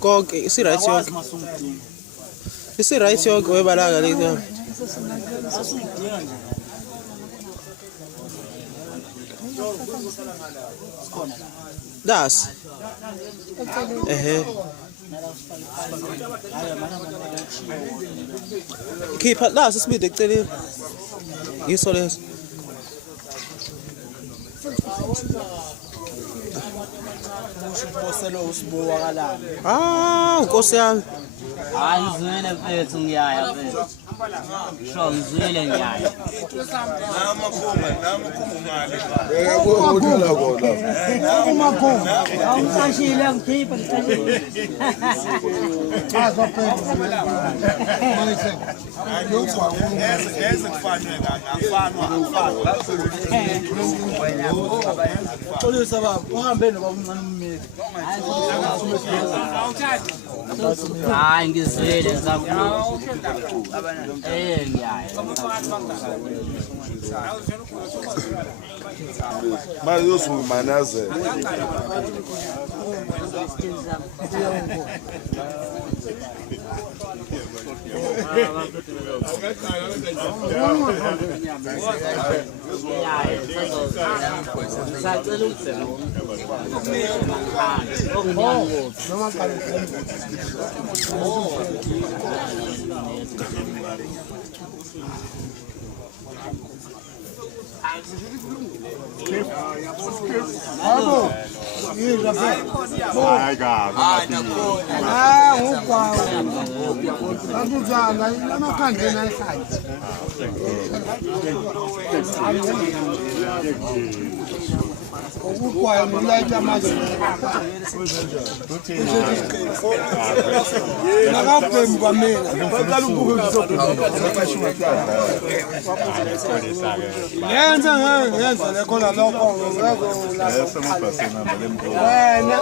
konke isi-right yonke isi-right yonke webalanga lento das khipha das isibide eceleni yiso leso Usiphoselwe usibuwa kalala. Nkosi yami. Hayi ngizwile mfethu ngiyaya mfethu. Sho ngizwile ngiyaya. Namakhumba ngale. Uyakuthola kona. Umakhumba. Awusashile ngikhipha ngicela. Chaza phela. Mayise. Eze kufanele ngafanwa. Xolisa baba, uhambe nobaba umncane ummeli. Hayi ngizwile ngisakhuluma. Ngiyaya. Mas eu sou manaze. Abo. Yiza phela. Hayi kabi. Ngokwawo. Akuzanga amakhandlela ekhaya. Ukwayo nolayita manje. Nakabhemu kwamina. Baqala ukubuka yenza lekhona lokho wena